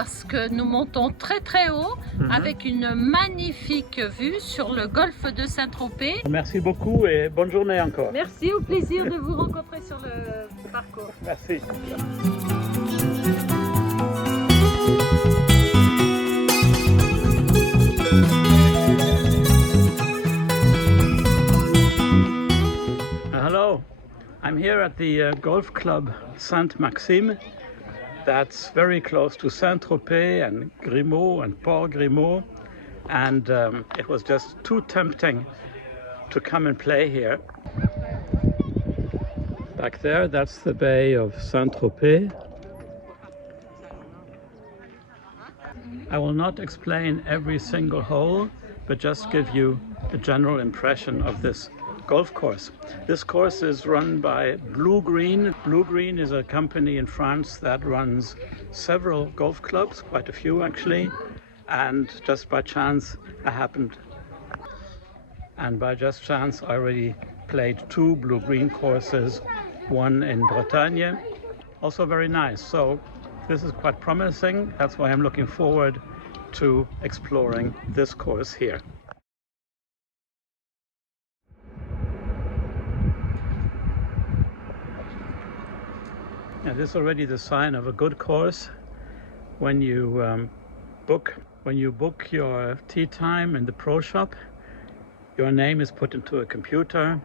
parce que nous montons très très haut avec une magnifique vue sur le golfe de Saint-Tropez. Merci beaucoup et bonne journée encore. Merci, au plaisir de vous rencontrer sur le parcours. Merci. Hello, I'm here at the golf club Sainte-Maxime. That's very close to Saint-Tropez and Grimaud and Port Grimaud, and it was just too tempting to come and play here. Back there, that's the bay of Saint-Tropez. I will not explain every single hole, but just give you a general impression of this golf course. This course is run by Bluegreen. Bluegreen is a company in France that runs several golf clubs, quite a few actually, and just by chance I happened, and by just chance I already played 2 Bluegreen courses, one in Bretagne, also very nice. So this is quite promising. That's why I'm looking forward to exploring this course here. Now, this is already the sign of a good course. When you book your tee time in the pro shop, your name is put into a computer.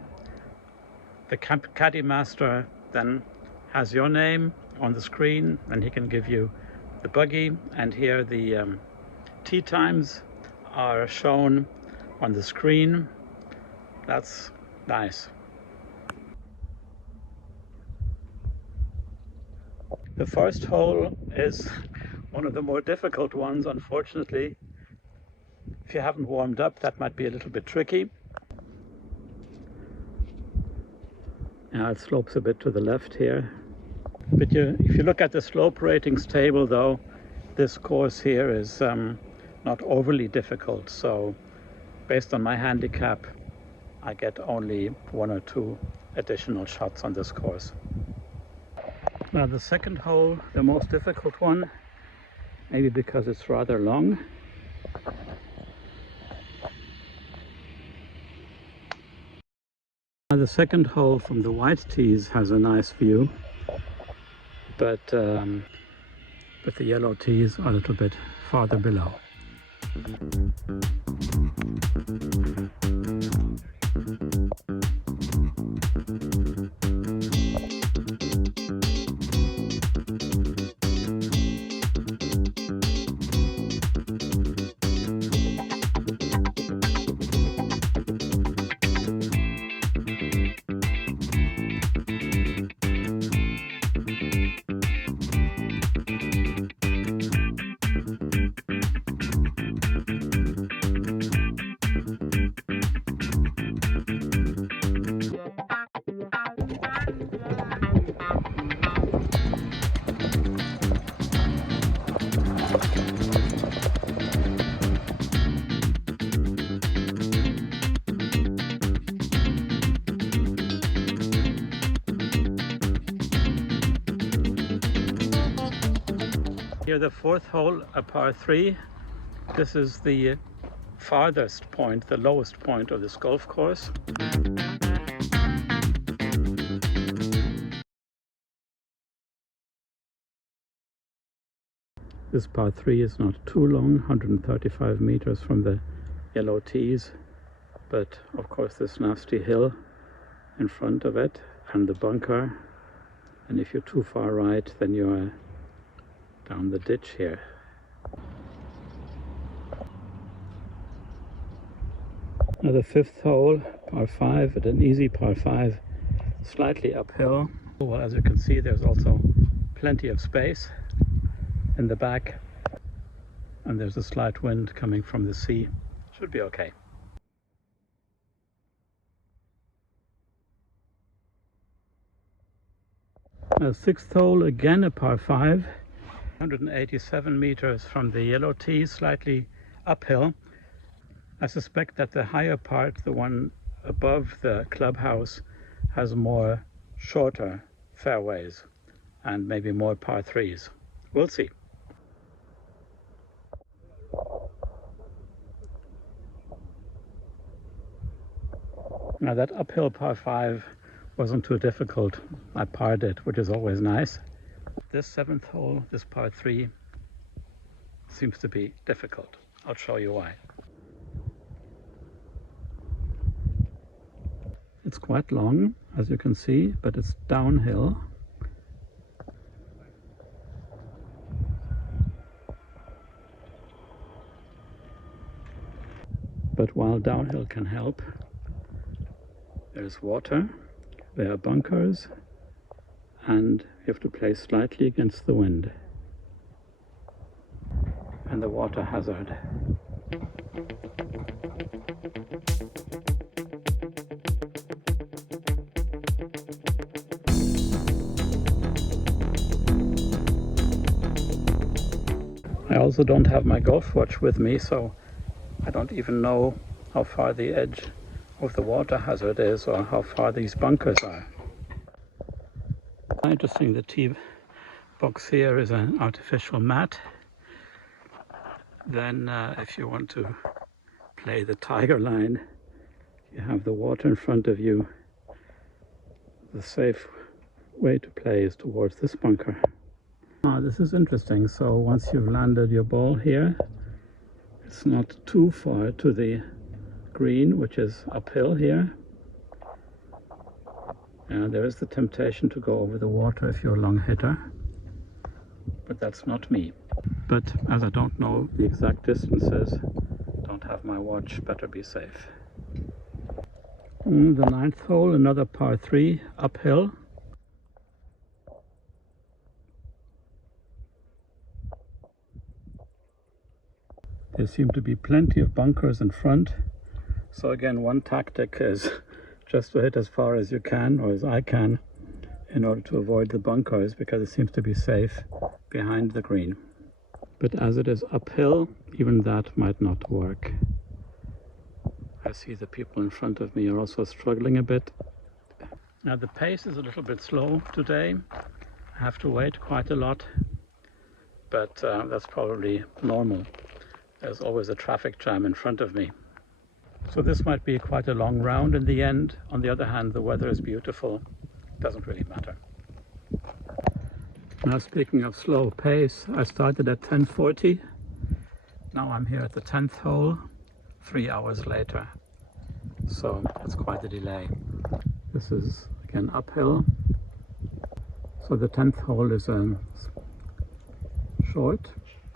The Caddie Master then has your name on the screen, and he can give you the buggy. And here the tee times are shown on the screen. That's nice. The first hole is one of the more difficult ones, unfortunately. If you haven't warmed up, that might be a little bit tricky. Now it slopes a bit to the left here. But if you look at the slope ratings table though, this course here is not overly difficult. So based on my handicap, I get only 1 or 2 additional shots on this course. Now the second hole, the most difficult one, maybe because it's rather long. Now the second hole from the white tees has a nice view, but the yellow tees are a little bit farther below. Here the fourth hole, a par 3. This is the farthest point, the lowest point of this golf course. This par 3 is not too long, 135 meters from the yellow tees, but of course this nasty hill in front of it and the bunker, and if you're too far right then you're down the ditch here. Now the fifth hole, par 5, at an easy par 5, slightly uphill. Well, as you can see, there's also plenty of space in the back, and there's a slight wind coming from the sea. Should be okay. Now sixth hole, again a par 5. 187 meters from the yellow tee, slightly uphill. I suspect that the higher part, the one above the clubhouse, has more shorter fairways and maybe more par 3s. We'll see. Now that uphill par 5 wasn't too difficult. I parred it, which is always nice. This 7th hole, this par 3, seems to be difficult. I'll show you why. It's quite long, as you can see, but it's downhill. But while downhill can help, there's water, there are bunkers, and you have to play slightly against the wind. And the water hazard. I also don't have my golf watch with me, so I don't even know how far the edge of the water hazard is or how far these bunkers are. Interesting, the tee box here is an artificial mat. Then if you want to play the tiger line, you have the water in front of you. The safe way to play is towards this bunker. This is interesting. So once you've landed your ball here, it's not too far to the green, which is uphill here. There is the temptation to go over the water if you're a long hitter, but that's not me. But as I don't know the exact distances, don't have my watch, better be safe. The 9th hole, another par 3, uphill. There seem to be plenty of bunkers in front. So again, one tactic is just to hit as far as you can, or as I can, in order to avoid the bunkers, because it seems to be safe behind the green. But as it is uphill, even that might not work. I see the people in front of me are also struggling a bit. Now the pace is a little bit slow today. I have to wait quite a lot, but that's probably normal. There's always a traffic jam in front of me. So this might be quite a long round in the end. On the other hand, the weather is beautiful. Doesn't really matter. Now speaking of slow pace, I started at 10:40. Now I'm here at the 10th hole, 3 hours later. So that's quite a delay. This is again uphill. So the 10th hole is a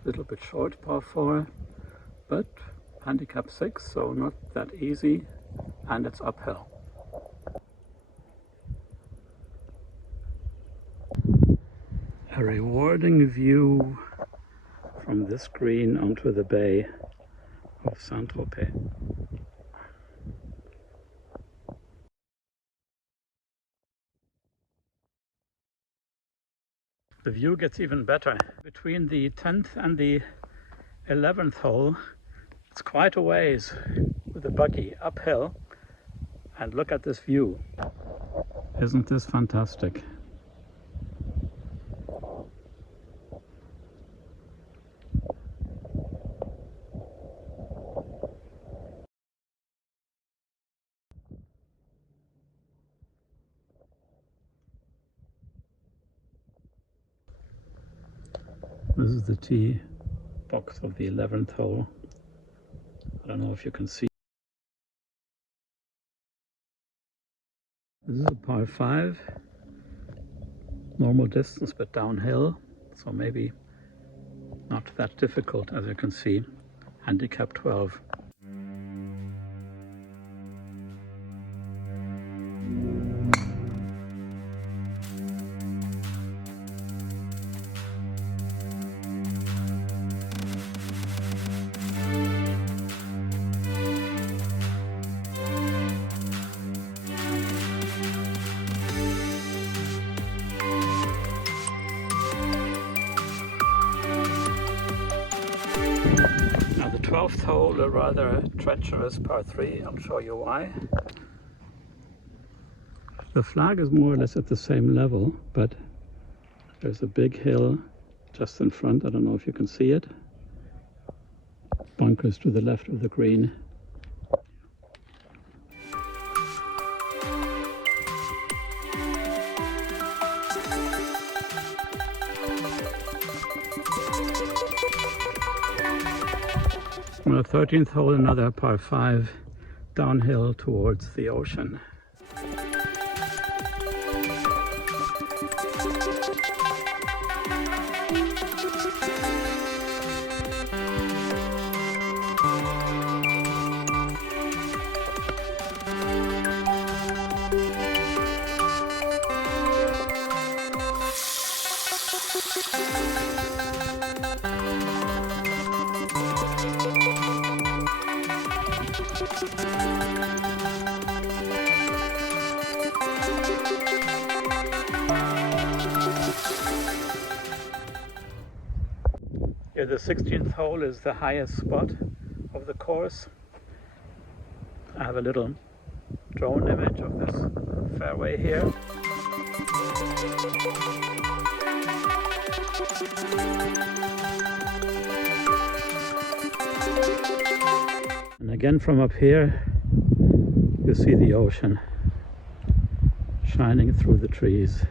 little bit short par 4, but handicap 6, so not that easy, and it's uphill. A rewarding view from this green onto the bay of Saint-Tropez. The view gets even better. Between the 10th and the 11th hole, it's quite a ways with the buggy uphill, and look at this view. Isn't this fantastic? This is the tee box of the 11th hole. I don't know if you can see. This is a par 5, normal distance but downhill, so maybe not that difficult, as you can see. Handicap 12. Now the 12th hole, a rather treacherous par 3, I'll show you why. The flag is more or less at the same level, but there's a big hill just in front. I don't know if you can see it. Bunkers to the left of the green. On the 13th hole, another par 5 downhill towards the ocean. Here the 16th hole is the highest spot of the course. I have a little drone image of this fairway here. And again from up here you see the ocean shining through the trees.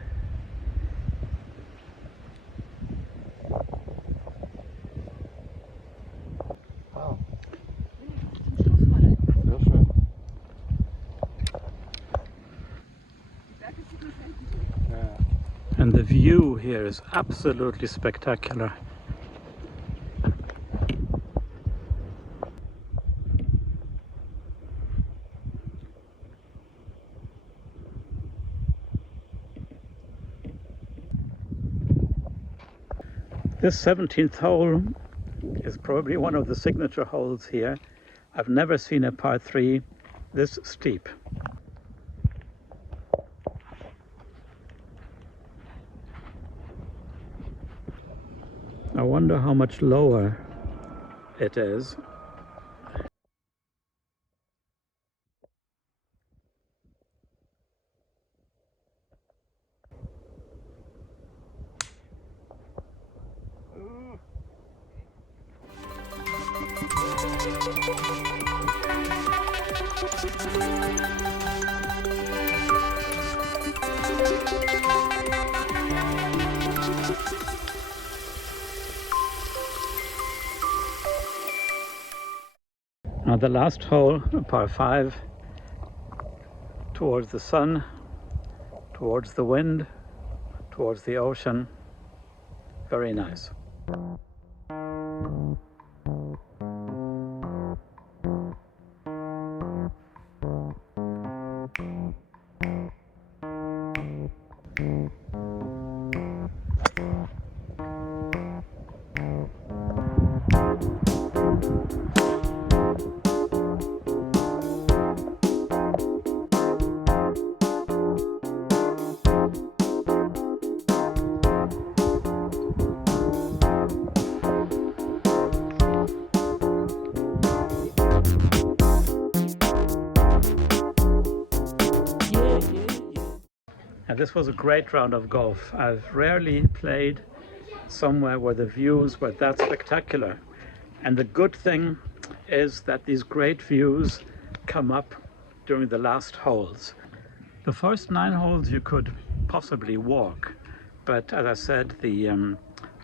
And the view here is absolutely spectacular. This 17th hole is probably one of the signature holes here. I've never seen a par 3 this steep. I wonder how much lower it is. Now the last hole, par 5, towards the sun, towards the wind, towards the ocean. Very nice. And this was a great round of golf. I've rarely played somewhere where the views were that spectacular. And the good thing is that these great views come up during the last holes. The first 9 holes you could possibly walk, but as I said, the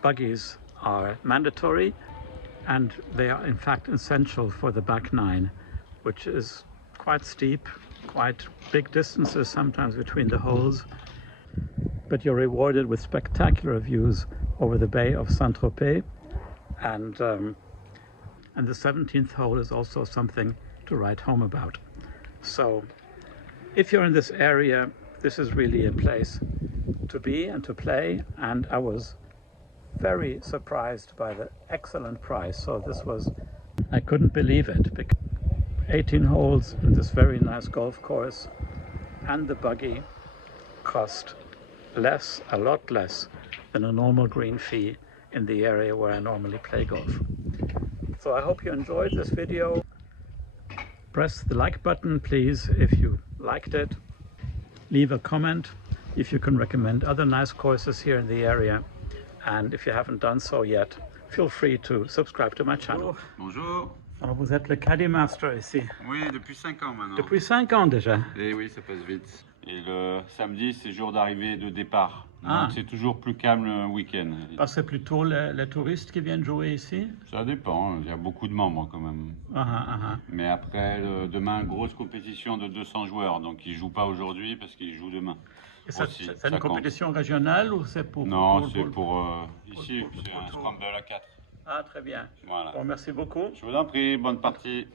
buggies are mandatory, and they are in fact essential for the back 9, which is quite steep, quite big distances sometimes between the holes, but you're rewarded with spectacular views over the bay of Saint-Tropez, and the 17th hole is also something to write home about. So if you're in this area, this is really a place to be and to play, and I was very surprised by the excellent price. So this was, I couldn't believe it. 18 holes in this very nice golf course, and the buggy cost less, a lot less than a normal green fee in the area where I normally play golf. So I hope you enjoyed this video. Press the like button, please, if you liked it. Leave a comment if you can recommend other nice courses here in the area. And if you haven't done so yet, feel free to subscribe to my channel. Bonjour. Alors vous êtes le Caddie Master ici? Oui, depuis 5 ans maintenant. Depuis 5 ans déjà? Et oui, ça passe vite. Et le samedi, c'est jour d'arrivée et de départ. Ah. Donc c'est toujours plus calme le week-end. Parce que c'est plutôt les touristes qui viennent jouer ici? Ça dépend, il y a beaucoup de membres quand même. Ah. Mais après, demain, grosse compétition de 200 joueurs. Donc ils ne jouent pas aujourd'hui parce qu'ils jouent demain. Et ça, Aussi, c'est ça une compte. compétition régionale ou c'est pour... Non, c'est pour ici, c'est un scramble à 4. Ah, très bien. Voilà. Bon, merci beaucoup. Je vous en prie, bonne partie.